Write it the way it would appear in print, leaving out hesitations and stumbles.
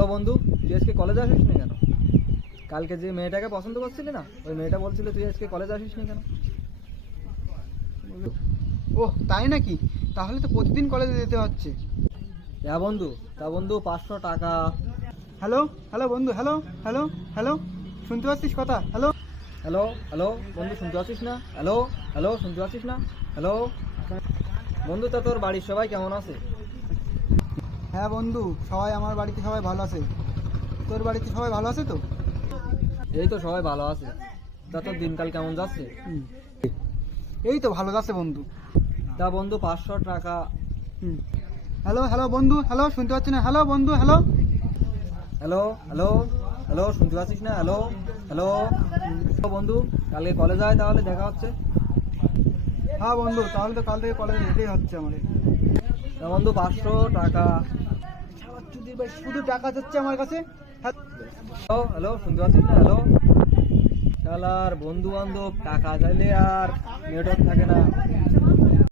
Hello বন্ধু, তুই আজকে কলেজে আসিস নি কেন? কালকে যে মেয়েটাকে পছন্দ করছিলি না, ওই মেয়েটা বলছিল তুই আজকে কলেজে আসিস নি কেন? ওহ তাই নাকি? তাহলে তো প্রতিদিন কলেজে যেতে হচ্ছে। হ্যাঁ বন্ধু, তা বন্ধু 500 টাকা। হ্যালো হ্যালো বন্ধু, হ্যালো হ্যালো হ্যালো, শুনতে পাচ্ছিস কথা? হ্যালো হ্যালো হ্যালো বন্ধু, শুনতে পাচ্ছিস না? হ্যালো হ্যালো, শুনতে পাচ্ছিস না? হ্যালো বন্ধু, তা তোর বাড়ির সবাই কেমন আছে? হ্যাঁ বন্ধু, সবাই আমার বাড়িতে সবাই ভালো আছে। তোর বাড়িতে সবাই ভালো আছে তো? এই তো সবাই ভালো আছে। তা তোর দিনকাল কেমন যাচ্ছে? হুম, এই তো ভালো যাচ্ছে বন্ধু। তা বন্ধু 500 টাকা। হুম, হ্যালো হ্যালো বন্ধু, হ্যালো শুনতে পাচ্ছি না? হ্যালো বন্ধু, হ্যালো হ্যালো হ্যালো হ্যালো, শুনতে পাচ্ছিস না? হ্যালো হ্যালো বন্ধু, কালকে কলেজ যায় তাহলে দেখা হচ্ছে। হ্যাঁ বন্ধু, তাহলে তো কাল থেকে কলেজে যেতেই হচ্ছে আমাদের। তা বন্ধু 500 টাকা। চুদির ভাই, শুধু টাকা যাচ্ছে আমার কাছে। হ্যালো হ্যালো, শুনতে পাচ্ছিস না? হ্যালো শালার বন্ধু বান্ধব টাকা চাইলে আর নেটওয়ার্ক থাকে না।